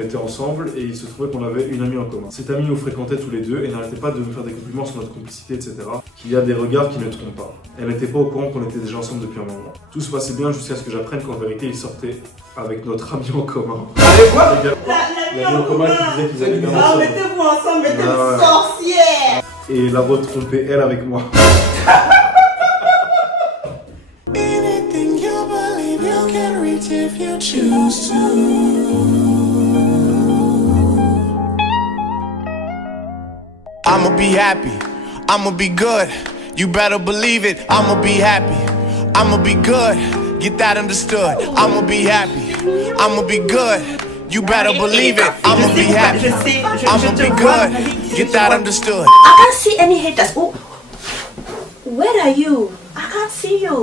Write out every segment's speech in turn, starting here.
était ensemble et il se trouvait qu'on avait une amie en commun. Cette amie nous fréquentait tous les deux et n'arrêtait pas de nous faire des compliments sur notre complicité, etc. Qu'il y a des regards qui ne trompent pas. Elle n'était pas au courant qu'on était déjà ensemble depuis un moment. Tout se passait bien jusqu'à ce que j'apprenne qu'en vérité il sortait avec notre ami en commun. Allez, quoi? L'ami en commun qui disait qu'ils allaient bien Ah, ensemble. mettez-vous ensemble, mettez-vous sorcière. Et la retrompée elle avec moi. Anything you believe you can reach if you choose to. I'ma be happy, I'ma be good. You better believe it, I'ma be happy, I'ma be good. Get that understood. I'ma be happy, I'ma be good. You better believe it, I'ma be happy, I'ma be good. Get that understood. I can't see any haters. Oh, where are you? I can't see you.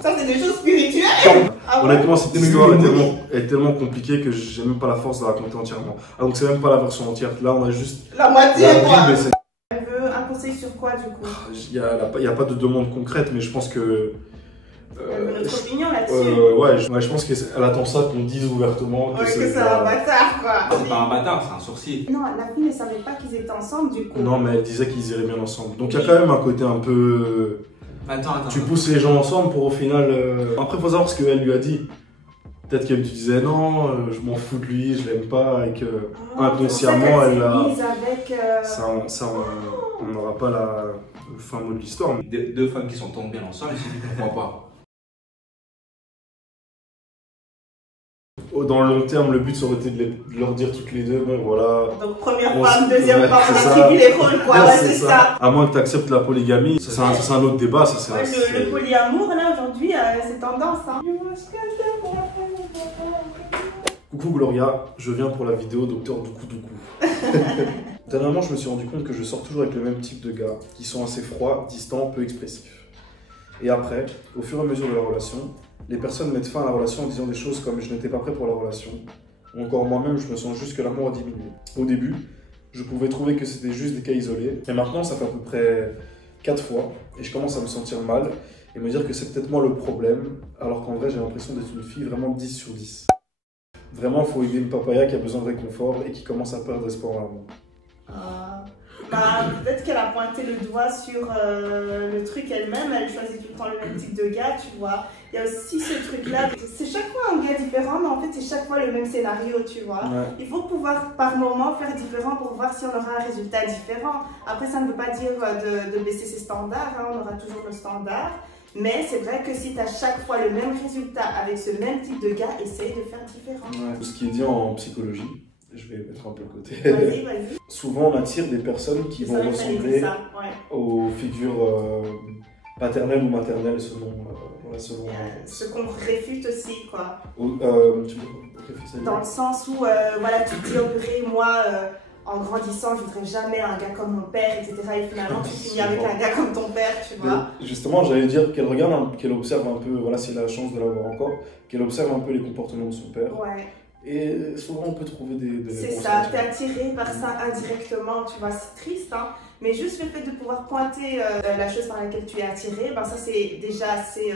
Ça, c'est des choses spirituelles. Honnêtement, cette histoire est tellement compliquée que j'ai même pas la force de la raconter entièrement. Ah, donc c'est même pas la version entière. Là, on a juste La moitié, quoi. Bible. Elle veut un conseil sur quoi, du coup? Il n'y a pas de demande concrète, mais je pense que... Notre opinion là-dessus. Ouais, je pense qu'elle attend ça qu'on dise ouvertement que c'est un bâtard, quoi. C'est pas un bâtard, c'est un sorcier. Non, la fille ne savait pas qu'ils étaient ensemble, du coup. Non, mais elle disait qu'ils iraient bien ensemble. Donc il y a quand même un côté un peu... Attends. Tu pousses les gens ensemble pour au final... Après, faut savoir ce qu'elle lui a dit. Peut-être qu'elle lui disait non, je m'en fous de lui, je l'aime pas, et que inconsciemment elle l'a... Avec, Ça, on n'aura pas le fin mot de l'histoire. Mais... Deux femmes qui sont tombées bien ensemble, si tu comprends pas. Dans le long terme, le but ça aurait été de leur dire toutes les deux, bon voilà. Donc première femme, deuxième femme, on ça. attribue les rôles, quoi. Ouais, c'est ça. À moins que tu acceptes la polygamie, c'est un autre débat. Ça, le polyamour, là, aujourd'hui, c'est tendance. Hein. Coucou Gloria, je viens pour la vidéo Docteur Doukou Doukou. Dernièrement, je me suis rendu compte que je sors toujours avec le même type de gars, qui sont assez froids, distants, peu expressifs. Et après, au fur et à mesure de la relation, les personnes mettent fin à la relation en disant des choses comme « je n'étais pas prêt pour la relation » ou encore moi-même, je me sens juste que l'amour a diminué. Au début, je pouvais trouver que c'était juste des cas isolés, mais maintenant, ça fait à peu près 4 fois, et je commence à me sentir mal et me dire que c'est peut-être moi le problème, alors qu'en vrai, j'ai l'impression d'être une fille vraiment 10 sur 10. Vraiment, il faut aider une papaya qui a besoin de réconfort et qui commence à perdre espoir en l'amour. Peut-être qu'elle a pointé le doigt sur le truc elle-même, elle choisit tout le temps le même type de gars, tu vois. Il y a aussi ce truc-là, c'est chaque fois un gars différent, mais en fait c'est chaque fois le même scénario, tu vois. Ouais. Il faut pouvoir par moment faire différent pour voir si on aura un résultat différent. Après ça ne veut pas dire de baisser ses standards, hein, on aura toujours nos standards. Mais c'est vrai que si tu as chaque fois le même résultat avec ce même type de gars, essaye de faire différent. Ouais. Ce qui est dit en psychologie, je vais mettre un peu le côté. Vas-y. Souvent, on attire des personnes qui vont ressembler aux figures paternelles ou maternelles selon ce qu'on réfute aussi, quoi. Dans le sens où, voilà, tu te dis, oh purée, moi, en grandissant, je voudrais jamais un gars comme mon père, etc. Et finalement, tu finis avec un gars comme ton père, tu vois. Justement, j'allais dire qu'elle regarde, qu'elle observe un peu, voilà, si elle a la chance de l'avoir encore, qu'elle observe un peu les comportements de son père. Ouais. Et souvent, on peut trouver des c'est ça, t'es attiré par ça indirectement, tu vois, c'est triste, hein. Mais juste le fait de pouvoir pointer la chose par laquelle tu es attiré, ben ça c'est déjà assez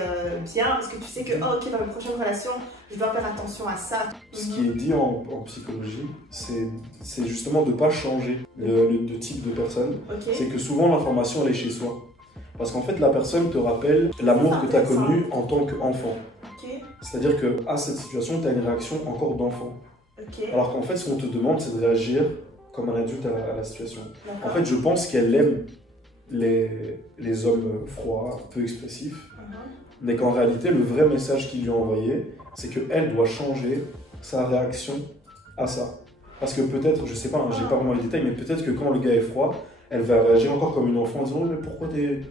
bien, parce que tu sais que, oh, ok, dans une prochaine relation, je dois faire attention à ça. Ce qui est dit en psychologie, c'est justement de ne pas changer le type de personne. Okay. C'est que souvent, l'information, elle est chez soi. Parce qu'en fait, la personne te rappelle l'amour que tu as connu en tant qu'enfant. Okay. C'est-à-dire qu'à cette situation, tu as une réaction encore d'enfant. Okay. Alors qu'en fait, ce qu'on te demande, c'est de réagir comme un adulte à la situation. En fait, je pense qu'elle aime les hommes froids, peu expressifs, mais qu'en réalité, le vrai message qu'il lui a envoyé, c'est qu'elle doit changer sa réaction à ça. Parce que peut-être, je sais pas, hein, j'ai pas vraiment les détails, mais peut-être que quand le gars est froid, elle va réagir encore comme une enfant en disant « mais pourquoi t'es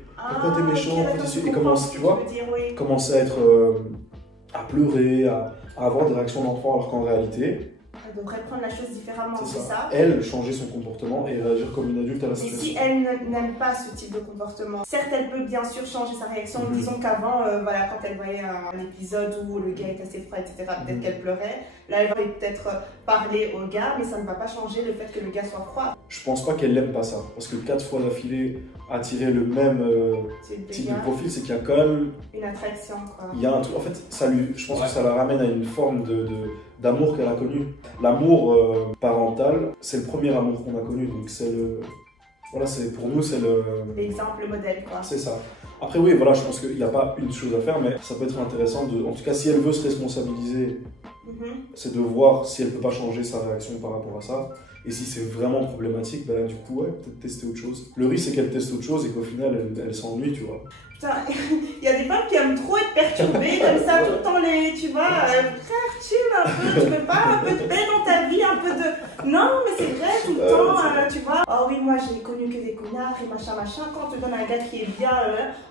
méchant ?» Et commence, tu vois, commencer à être... à pleurer, à avoir des réactions d'enfant, alors qu'en réalité... Elle devrait prendre la chose différemment, c'est ça. Elle, changer son comportement et réagir comme une adulte à la situation. Et si elle n'aime pas ce type de comportement, certes, elle peut bien sûr changer sa réaction. Disons qu'avant, voilà, quand elle voyait un épisode où le gars est assez froid, etc., peut-être qu'elle pleurait. Là, elle va peut-être parler au gars, mais ça ne va pas changer le fait que le gars soit froid. je pense pas qu'elle n'aime pas ça. Parce que 4 fois d'affilée, attirer le même type de profil, c'est qu'il y a quand même... Une attraction, quoi. Il y a un truc, en fait, je pense que ça la ramène à une forme d'amour qu'elle a connu. L'amour parental, c'est le premier amour qu'on a connu, donc c'est le... Voilà, pour nous, c'est le... L'exemple, le modèle, quoi. C'est ça. Après, oui, voilà, je pense qu'il n'y a pas une chose à faire, mais ça peut être intéressant en tout cas, si elle veut se responsabiliser, c'est de voir si elle ne peut pas changer sa réaction par rapport à ça. Et si c'est vraiment problématique, ben là, du coup, ouais, peut-être tester autre chose. Le risque, c'est qu'elle teste autre chose et qu'au final, elle s'ennuie, tu vois. Putain, il y a des femmes qui aiment trop être perturbées, comme ça, tout le temps, tu vois, frère, chill un peu, tu veux pas un peu de paix dans ta vie, un peu de... Non, mais c'est vrai, tout le temps, tu vois. Oh oui, moi, j'ai connu que des connards et machin, quand on te donne un gars qui est bien,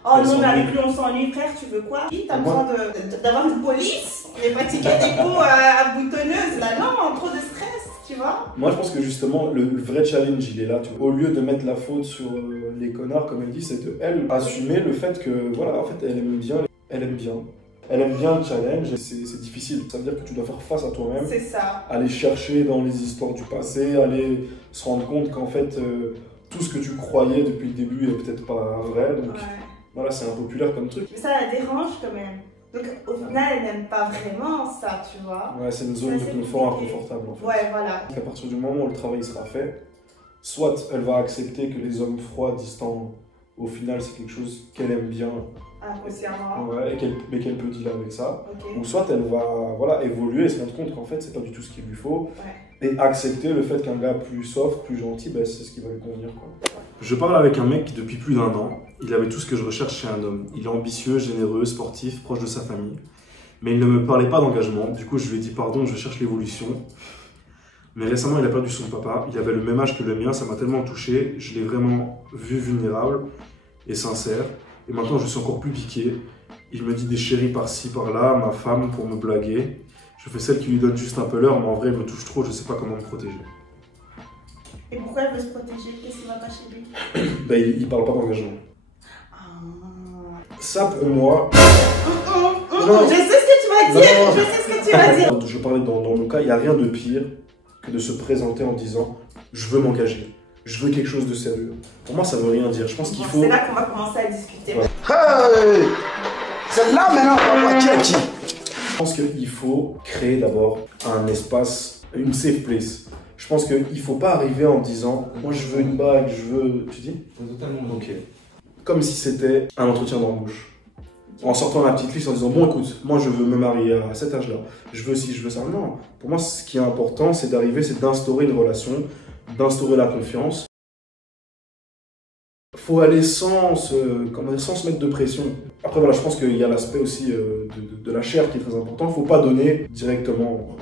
oh non, mais avec lui, on s'ennuie, frère, tu veux quoi? T'as besoin d'avoir une police, et pratiquer des peaux à boutonneuses, là, non, trop de stress. Tu vois. Moi, je pense que justement, le vrai challenge, il est là. Tu vois. Au lieu de mettre la faute sur les connards, comme elle dit, c'est elle assumer le fait que, voilà, en fait, elle aime bien. Elle aime bien le challenge et c'est difficile. Ça veut dire que tu dois faire face à toi-même. C'est ça. Aller chercher dans les histoires du passé, aller se rendre compte qu'en fait, tout ce que tu croyais depuis le début est peut-être pas vrai. Donc, voilà, c'est impopulaire comme truc. Mais ça la dérange quand même. Donc au final, elle n'aime pas vraiment ça, tu vois. Ouais, c'est une zone de confort inconfortable en fait. Ouais, voilà. À partir du moment où le travail sera fait, soit elle va accepter que les hommes froids, distants, au final, c'est quelque chose qu'elle aime bien. Inconsciemment. Ouais, mais qu'elle peut dealer avec ça. Okay. Ou soit elle va évoluer et se rendre compte qu'en fait, c'est pas du tout ce qu'il lui faut. Ouais. Et accepter le fait qu'un gars plus soft, plus gentil, ben, c'est ce qui va lui convenir, quoi. Je parle avec un mec depuis plus d'1 an. Il avait tout ce que je recherche chez un homme. Il est ambitieux, généreux, sportif, proche de sa famille. Mais il ne me parlait pas d'engagement. Du coup, je lui ai dit pardon, je cherche l'évolution. Mais récemment, il a perdu son papa. Il avait le même âge que le mien, ça m'a tellement touché. Je l'ai vraiment vu vulnérable et sincère. Et maintenant, je suis encore plus piqué. Il me dit des chéris par-ci, par-là, ma femme, pour me blaguer. Je fais celle qui lui donne juste un peu l'heure, mais en vrai, elle me touche trop, je sais pas comment me protéger. Et pourquoi elle veut se protéger? Qu'est-ce qui va pas chez lui? Ben, il parle pas d'engagement. Ça, pour moi... Non, je sais ce que tu vas dire, je sais ce que tu vas dire. Je parlais dans mon cas, il n'y a rien de pire que de se présenter en disant « je veux m'engager, je veux quelque chose de sérieux ». Pour moi, ça veut rien dire. Je pense qu'il faut... C'est là qu'on va commencer à discuter. Ouais. Hey, c'est là maintenant qu'on va voir qui. Je pense qu'il faut créer d'abord un espace, une safe place. Je pense qu'il ne faut pas arriver en disant « moi, je veux une bague, je veux… » Tu dis? Totalement. Ok. Comme si c'était un entretien d'embauche. En sortant la petite liste en disant « bon, écoute, moi, je veux me marier à cet âge-là. Je veux ci, je veux ça. » Non. Pour moi, ce qui est important, c'est d'arriver, c'est d'instaurer une relation, d'instaurer la confiance. Il faut aller sans se mettre de pression. Après, voilà, je pense qu'il y a l'aspect aussi de la chair qui est très important. Il ne faut pas donner directement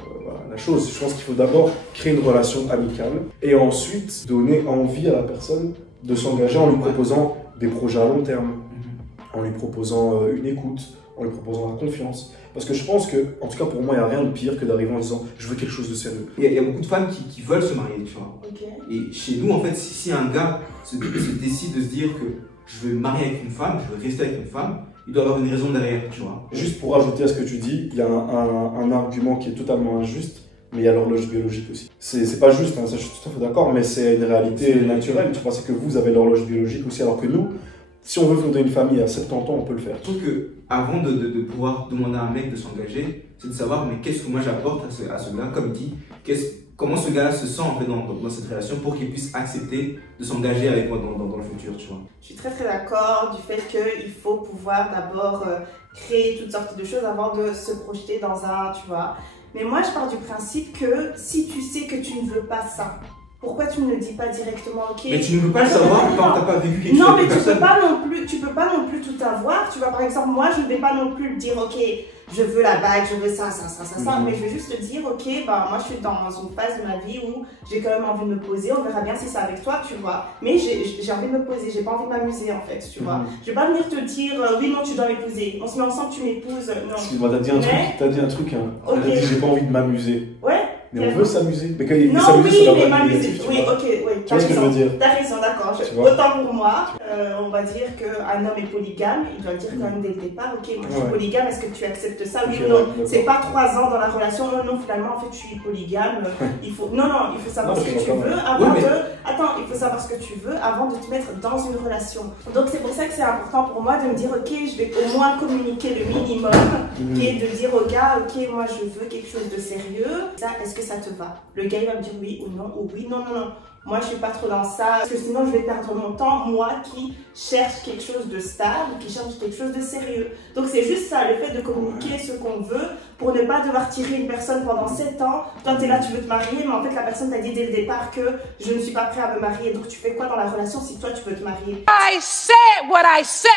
la chose. Je pense qu'il faut d'abord créer une relation amicale et ensuite donner envie à la personne de s'engager en lui proposant des projets à long terme, en lui proposant une écoute, en lui proposant la confiance. Parce que je pense que, en tout cas pour moi, il n'y a rien de pire que d'arriver en disant « je veux quelque chose de sérieux ». Il y a beaucoup de femmes qui veulent se marier, tu vois. Okay. Et chez nous, en fait, si un gars se décide de se dire que je veux me marier avec une femme, je veux rester avec une femme, il doit avoir une raison derrière, tu vois. Juste pour ajouter à ce que tu dis, il y a un argument qui est totalement injuste, mais il y a l'horloge biologique aussi. C'est pas juste, hein, ça, je suis tout à fait d'accord, mais c'est une réalité naturelle. Tu vois, c'est que vous avez l'horloge biologique aussi, alors que nous, si on veut fonder une famille à 70 ans, on peut le faire. Je trouve qu'avant de pouvoir demander à un mec de s'engager, c'est de savoir mais qu'est-ce que moi j'apporte à ce gars, comme dit, comment ce gars se sent en fait dans cette relation pour qu'il puisse accepter de s'engager avec moi dans le futur, tu vois. Je suis très d'accord du fait qu'il faut pouvoir d'abord créer toutes sortes de choses avant de se projeter dans un, tu vois. Mais moi je pars du principe que si tu sais que tu ne veux pas ça, pourquoi tu ne le dis pas directement, ok? Mais tu ne veux pas le savoir quand tu n'as pas vécu quelque chose. Non, mais tu peux pas non plus tout avoir. Tu vois, par exemple, moi, je ne vais pas non plus dire, ok, je veux la bague, je veux ça, mais je vais juste te dire, ok, bah, moi, je suis dans une phase de ma vie où j'ai quand même envie de me poser. On verra bien si c'est avec toi, tu vois. Mais j'ai envie de me poser, j'ai pas envie de m'amuser, en fait, tu vois. Je vais pas venir te dire, oui, non, tu dois m'épouser. On se met ensemble, tu m'épouses. Non. Excuse-moi, t'as dit un truc, hein. Okay. T'as dit, j'ai pas envie de m'amuser. Ouais. Mais on veut s'amuser. Mais quand non, s'amuser, oui, ça va mais pas être m'amuser. négatif. Oui, ok, oui. Tu vois ce que je veux dire? T'as raison, d'accord. Autant pour moi, on va dire qu'un homme est polygame, il doit dire quand même dès le départ, ok, moi je suis polygame, est-ce que tu acceptes ça? Oui ou non? C'est pas 3 ans dans la relation, non, finalement, en fait, je suis polygame. Il faut savoir ce que tu veux avant de. Attends, il faut savoir ce que tu veux avant de te mettre dans une relation. Donc c'est pour ça que c'est important pour moi de me dire, ok, je vais au moins communiquer le minimum, qui est de dire au gars, ok, moi je veux quelque chose de sérieux. Ça, est-ce que ça te va? Le gars il va me dire oui ou non, ou oui, non, non, non. Moi je suis pas trop dans ça, parce que sinon je vais perdre mon temps, moi qui cherche quelque chose de stable, qui cherche quelque chose de sérieux. Donc c'est juste ça, le fait de communiquer ce qu'on veut, pour ne pas devoir tirer une personne pendant 7 ans. Toi tu es là, tu veux te marier, mais en fait la personne t'a dit dès le départ que je ne suis pas prêt à me marier. Donc tu fais quoi dans la relation si toi tu veux te marier? I said what I said!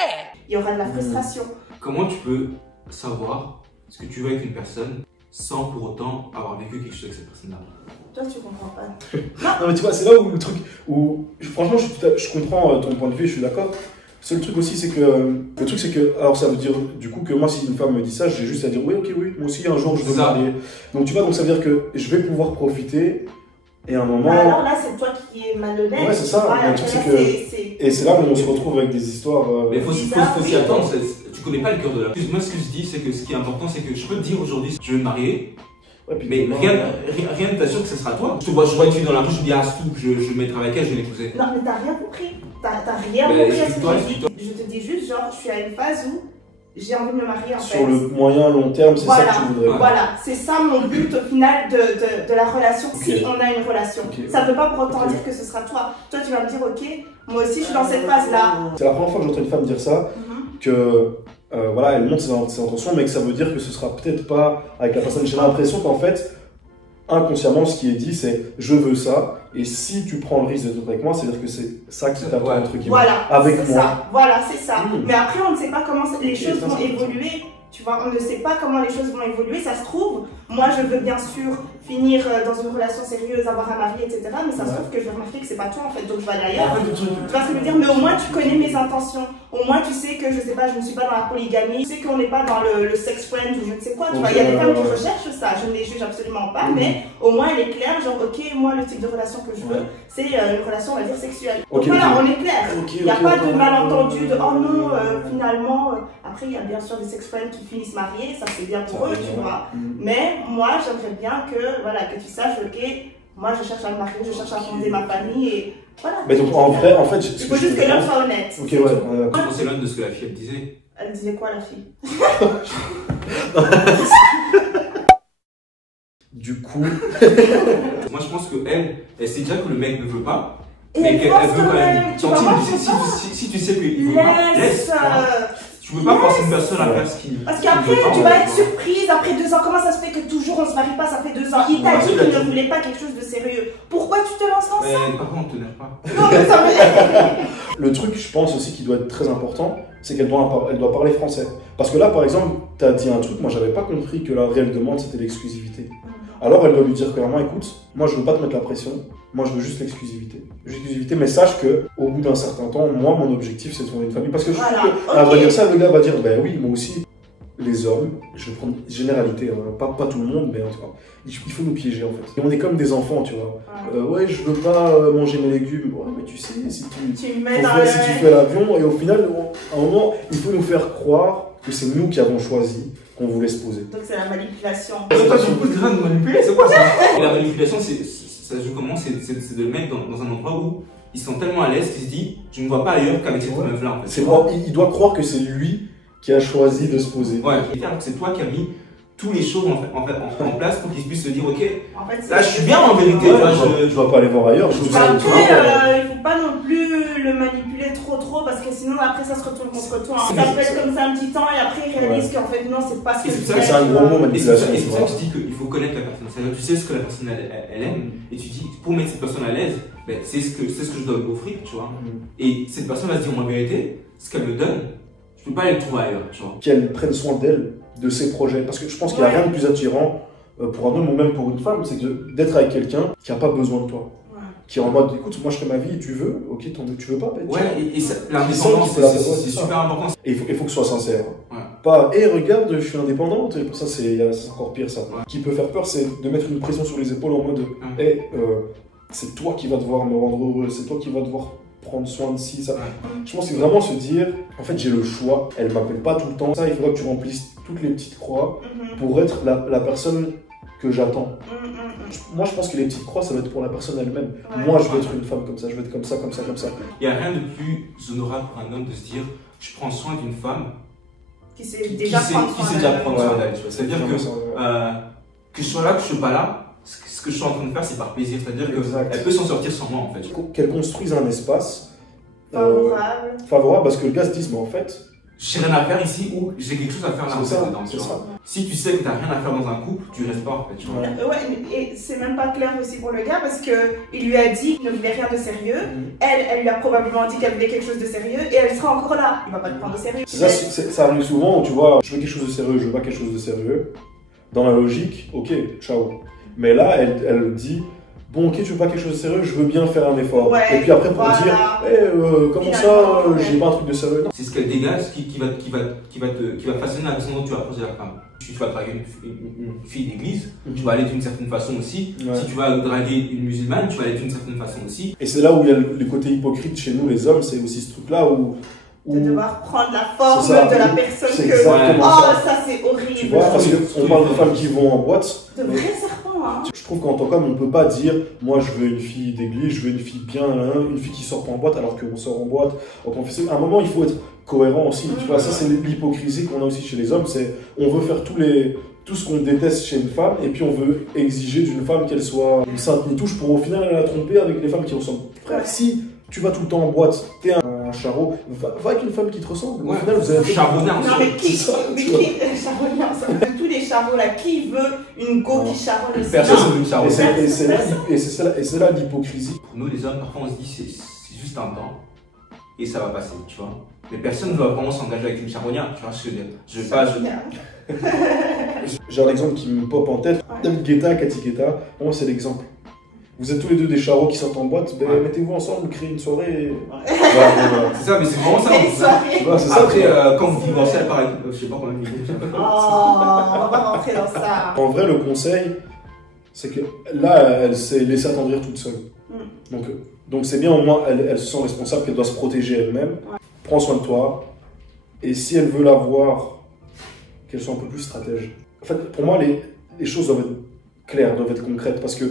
Il y aura de la frustration. Comment tu peux savoir ce que tu veux avec une personne sans pour autant avoir vécu quelque chose avec cette personne-là? Toi, tu comprends pas. Non, mais tu vois, c'est là où le truc, où franchement, je comprends ton point de vue, je suis d'accord. Le seul truc aussi, c'est que, le truc, c'est que, alors ça veut dire, du coup, que moi, si une femme me dit ça, j'ai juste à dire, oui, ok, oui, moi aussi, un jour, je veux me marier. Donc, tu vois, donc ça veut dire que je vais pouvoir profiter, et à un moment. Bah alors là, c'est toi qui es malhonnête. Ouais, c'est ça. Le truc, c'est que. Et c'est là où on se retrouve avec des histoires. Mais il faut s'y attendre, tu connais pas le cœur de la. Moi, ce que je dis, c'est que ce qui est important, c'est que je peux te dire aujourd'hui, je veux me marier. Ouais, mais rien ne t'assure que ce sera toi. Je vois une fille dans la rue, je me dis, ah, je vais mettre avec elle, je vais l'épouser. Non, mais t'as rien compris. T'as rien compris à ce que je dis. Je te dis juste, genre, je suis à une phase où j'ai envie de me marier en fait. Sur le moyen, long terme, c'est ça que tu voudrais. Voilà, c'est ça mon but au final de la relation, si on a une relation. Ça ne veut pas pour autant dire que ce sera toi. Toi, tu vas me dire, ok, moi aussi, je suis dans cette phase-là. C'est la première fois que j'entends une femme dire ça, que. Voilà, elle montre ses intentions, mais que ça veut dire que ce sera peut-être pas avec la personne. J'ai l'impression qu'en fait, inconsciemment, ce qui est dit, c'est je veux ça, et si tu prends le risque d'être avec moi, c'est-à-dire que c'est ça qui t'attend entre guillemets. Voilà, avec moi. Ça. Voilà, c'est ça. Mais après, on ne sait pas comment les choses vont évoluer. Tu vois, on ne sait pas comment les choses vont évoluer. Ça se trouve, moi, je veux bien sûr finir dans une relation sérieuse, avoir un mari, etc. Mais ça se trouve que je vais remarquer que c'est pas toi en fait, donc je vais aller ailleurs. Tu vois ce que je veux dire? Mais au moins, tu connais mes intentions. Au moins, tu sais que je sais pas, je ne suis pas dans la polygamie. Tu sais qu'on n'est pas dans le sex friend ou je ne sais quoi. Tu vois, il y a des femmes qui recherchent ça. Je ne les juge absolument pas, mais au moins, elle est claire. Genre, ok, moi, le type de relation que je veux, c'est une relation, on va dire, sexuelle. Donc voilà, on est clair. Il n'y a pas de malentendu de oh non, finalement. Après, il y a bien sûr des sex friends qui finissent mariés, ça c'est bien pour eux, tu vois. Mais moi, j'aimerais bien que, voilà, que tu saches, ok, moi je cherche à me marier, je cherche à fonder ma famille et voilà. Mais donc en vrai, en fait, il faut juste que l'homme soit honnête. Ok, ouais. Tu pensais l'homme de ce que la fille elle disait? Elle disait quoi la fille? Du coup. Moi je pense qu'elle sait déjà que le mec ne veut pas. Mais qu'elle veut quand même. Si tu sais qu'il veut pas, laisse. Tu peux pas forcer une personne à faire ce qu'il. Parce qu'après, tu vas être surprise après 2 ans. Comment ça se fait que toujours on se marie pas? Ça fait 2 ans. Il t'a dit qu'il ne voulait pas quelque chose de sérieux. Pourquoi tu te lances dans ça? Par contre, on te nerve pas. Non, mais ça me... Le truc, je pense aussi qui doit être très important, c'est qu'elle doit parler français. Parce que là, par exemple, tu as dit un truc, moi j'avais pas compris que la réelle demande c'était l'exclusivité. Alors elle doit lui dire clairement, écoute, moi je veux pas te mettre la pression, moi je veux juste l'exclusivité. Mais sache que au bout d'un certain temps, moi mon objectif c'est de fonder une famille. Parce que je trouve qu'elle va dire ça, le gars va dire, ben oui, moi aussi, les hommes, je vais prendre généralité, hein, pas tout le monde, mais en tout cas, il faut nous piéger en fait. Et on est comme des enfants, tu vois. Ouais, je veux pas manger mes légumes. Ouais, mais tu sais, si tu fais l'avion, et au final, à un moment, il faut nous faire croire que c'est nous qui avons choisi qu'on voulait se poser. Donc c'est la manipulation. C'est toi, tu me pousses déjà de manipuler, c'est quoi ça? Et la manipulation, ça joue comment? C'est de le mettre dans un endroit où ils sont tellement à l'aise qu'ils se disent, je ne vois pas ailleurs qu'avec cette meuf-là en fait. Il doit croire que c'est lui qui a choisi de se poser. Ouais, c'est toi qui as mis toutes les choses en place pour qu'ils puissent se dire, ok, en fait, là je suis bien en vérité. Je dois pas aller voir ailleurs. Après, il faut pas non plus le manipuler trop parce que sinon après ça se retourne contre toi. Ça peut être comme ça un petit temps et après il réalise qu'en fait non, c'est pas ce que c'est un gros mot, manipulation. Et c'est pour ça que je dis qu'il faut connaître la personne. C'est-à-dire tu sais ce que la personne elle aime et tu dis pour mettre cette personne à l'aise, ben, c'est ce que je dois lui offrir, tu vois. Et cette personne va se dire en vérité, ce qu'elle me donne, je peux pas aller le trouver ailleurs, tu vois. Qu'elle prenne soin d'elle, de ses projets. Parce que je pense qu'il n'y a rien de plus attirant pour un homme ou même pour une femme, c'est d'être avec quelqu'un qui n'a pas besoin de toi. qui est en mode écoute, moi je fais ma vie, tu veux, ok, tu veux pas, ouais, et l'indépendance, c'est super important. Et il faut que ce soit sincère. Ouais. Pas, hé, regarde, je suis indépendante, et ça c'est encore pire ça. Ouais. Ce qui peut faire peur, c'est de mettre une pression sur les épaules en mode hé, c'est toi qui vas devoir me rendre heureux, c'est toi qui vas devoir prendre soin de ci, ça. Ouais. Je pense que c'est vraiment se dire, en fait j'ai le choix, elle m'appelle pas tout le temps, ça il faudra que tu remplisses toutes les petites croix pour être la personne que j'attends. Moi je pense que les petites croix ça va être pour la personne elle-même. Ouais. Moi je veux être une femme comme ça, je veux être comme ça, comme ça, comme ça. Il n'y a rien de plus honorable pour un homme de se dire je prends soin d'une femme qui sait déjà prendre soin d'elle. C'est-à-dire que je sois là, que je sois pas là, ce que je suis en train de faire c'est par plaisir. C'est-à-dire qu'elle peut s'en sortir sans moi en fait. Qu'elle construise un espace favorable parce que le gars se dise mais en fait j'ai rien à faire ici ou j'ai quelque chose à faire là dedans. Si tu sais que tu n'as rien à faire dans un couple, tu restes pas en fait. Tu vois. Ouais, et c'est même pas clair aussi pour le gars parce qu'il lui a dit qu'il ne voulait rien de sérieux. Elle lui a probablement dit qu'elle voulait quelque chose de sérieux et elle sera encore là. Il va pas te prendre de sérieux. Ça arrive souvent où tu vois, je veux quelque chose de sérieux, je veux pas quelque chose de sérieux. Dans la logique, ok, ciao. Mais là, elle dit. Bon, ok, tu veux pas quelque chose de sérieux, je veux bien faire un effort. Ouais, et puis après, pour dire, comment ça, j'ai pas un truc de sérieux. C'est ce qu'elle dégage qui va façonner la façon dont tu vas approcher la femme. Si tu vas draguer une fille d'église, tu vas aller d'une certaine façon aussi. Ouais. Si tu vas draguer une musulmane, tu vas aller d'une certaine façon aussi. Et c'est là où il y a le côté hypocrite chez nous, les hommes, c'est aussi ce truc-là où. De devoir prendre la forme de la personne que. Ça c'est horrible. Tu vois, parce qu'on parle de femmes qui vont en boîte. De vrais serpents, hein. Je trouve qu'en tant qu'homme, on peut pas dire moi je veux une fille d'église, je veux une fille bien, une fille qui sort pas en boîte alors qu'on sort en boîte. À un moment, il faut être cohérent aussi. Tu vois, ça c'est l'hypocrisie qu'on a aussi chez les hommes. C'est on veut faire tout ce qu'on déteste chez une femme et puis on veut exiger d'une femme qu'elle soit une sainte nitouche pour au final la tromper avec les femmes qui ressemblent. Frère, si tu vas tout le temps en boîte, t'es un charreau, va avec une femme qui te ressemble. Au final, vous allez charbonner ensemble. Non, mais qui charbonner ensemble? Tous les charreaux là, qui veut une go qui charbonne aussi? Personne ne veut une charreau. Et c'est là l'hypocrisie. Pour nous, les hommes, parfois, on se dit c'est juste un temps et ça va passer, tu vois. Mais personne ne va vraiment s'engager avec une charbonnière, tu vois ce que je veux dire. J'ai un exemple qui me pop en tête. David Guetta, Cathy Guetta, moi c'est l'exemple. Vous êtes tous les deux des charros qui sortent en boîte, mettez-vous ensemble, créez une soirée. Voilà. C'est ça, mais c'est vraiment ça. C'est ça. Après, quand vous divorcez, elle part avec. Je sais pas combien de minutes. On va pas rentrer dans ça. En vrai, le conseil, c'est que là, elle s'est laissée attendrir toute seule. Donc c'est bien, au moins, elle se sent responsable, qu'elle doit se protéger elle-même. Prends soin de toi. Et si elle veut l'avoir, qu'elle soit un peu plus stratège. En fait, pour moi, les choses doivent être claires, doivent être concrètes, parce que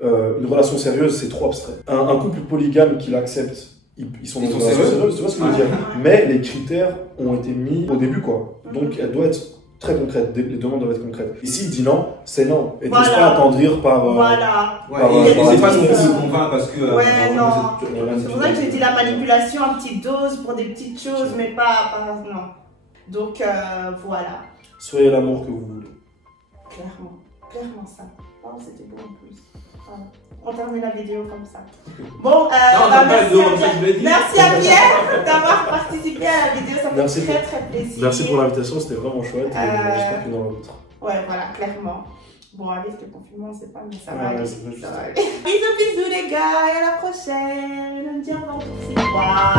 une relation sérieuse, c'est trop abstrait. Un couple polygame qui l'accepte, ils sont dans une relation sérieuse, tu vois ce que je veux dire. Mais les critères ont été mis au début, quoi. Donc, elle doit être très concrète, les demandes doivent être concrètes. Et s'il dit non, c'est non. Et ne laisse pas attendrir par... c'est pas non plus de convaincre parce que... C'est pour ça que j'ai dit la manipulation en petite dose pour des petites choses, mais pas non. Donc, voilà. Soyez l'amour que vous voulez. Clairement ça. Oh, c'était beau en plus. Voilà. On termine la vidéo comme ça. Bon, merci à Pierre d'avoir participé à la vidéo, ça me fait très plaisir. Merci pour l'invitation, c'était vraiment chouette. J'espère qu'il y en aura d'autres. Ouais, voilà, clairement. Bon, avec le confinement, on sait pas, mais ça va aller. Bisous les gars, et à la prochaine. On dit au revoir.